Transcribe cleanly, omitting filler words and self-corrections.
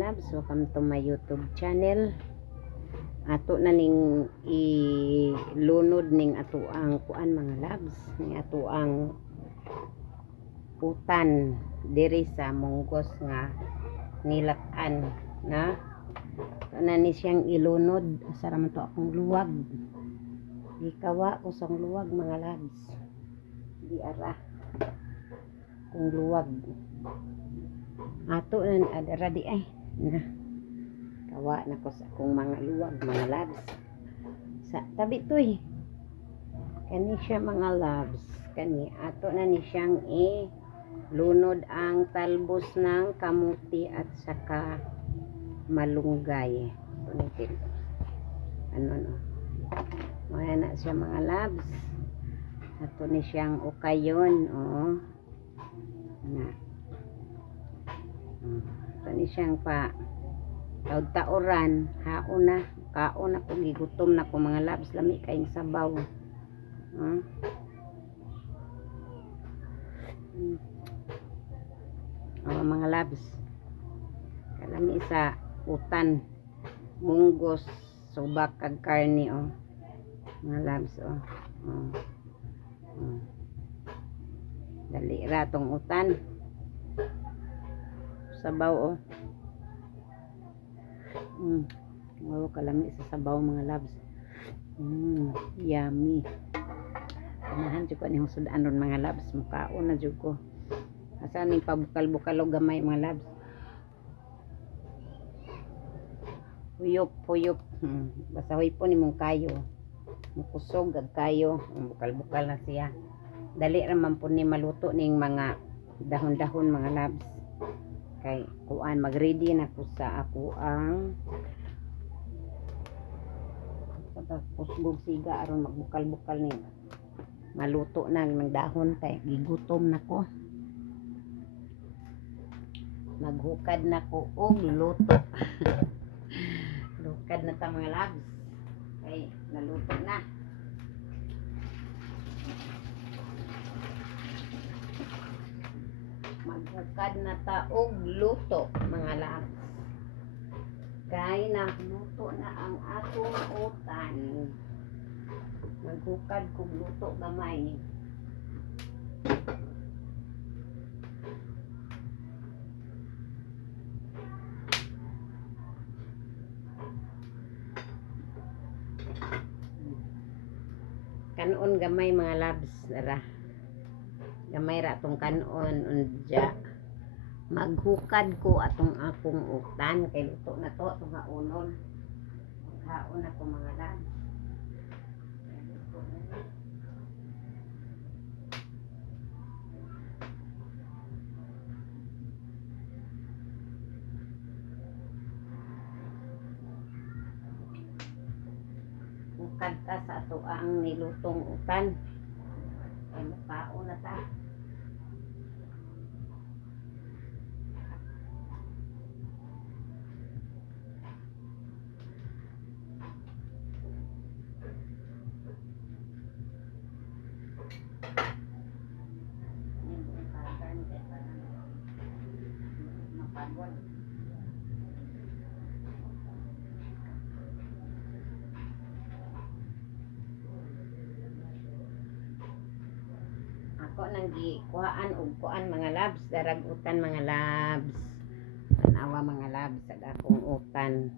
labs, welcome to my YouTube channel. Ato na ning ilunod ning ato ang kuan mga labs, ning ato ang utan diri sa munggos nga nilatan na ni siyang ilunod. Asa ra man to akong luwag, ikawa ko sang luwag mga labs, di ara kung luwag ato na adara di ay na kawa na ko sa akong mga luwag mga labs sa tabi toy kani siya mga labs. Kani ato na ni siyang lunod ang talbos ng kamuti at saka malunggay. Ulitin ano no maya na siya mga labs. Ato ni siyang ukayon na ito ni siyang pa taud-tauran haon na kaon na kung gigutom na ko mga labs, lami kayong sabaw. Mga labs, kalami sa utan munggos subak kag karni mga labs dali ra tong utan sabaw kalami sa sabaw mga labs. Yummy. Ganahan jud ko ni sudan ron mga labs, mukaon na jud ko. Asa ning pabukal-bukal og gamay mga labs. Huyop. Basta huy po nimong kayo. Mukusog ag kayo, bukal-bukal na siya. Dali ra man po ni maluto ning mga dahon-dahon mga labs. Kay kuan mag-ready na ko sa ako ang kusbog siga aron magbukal-bukal ni maluto na ng dahon kay gigutom na ko. Maghukad na ko og luto. Lukad na ta mga labs kay naluto na. Maghukad na ta og luto mga labs kay naluto na ang atong utan. Maghukad kog luto gamay. Kanon gamay mga labs dara. Gamay ra tong kanon unja. Maghukad ko atong akong utan kay luto na to itong haonon. Haon na ko mga labs. Hukad ta sa ato ang nilutong utan. Ay mukaon na ta. Ako nang gikuhaan og kuan mga labs, darag utan mga labs. Tanawa mga labs sa akong utan.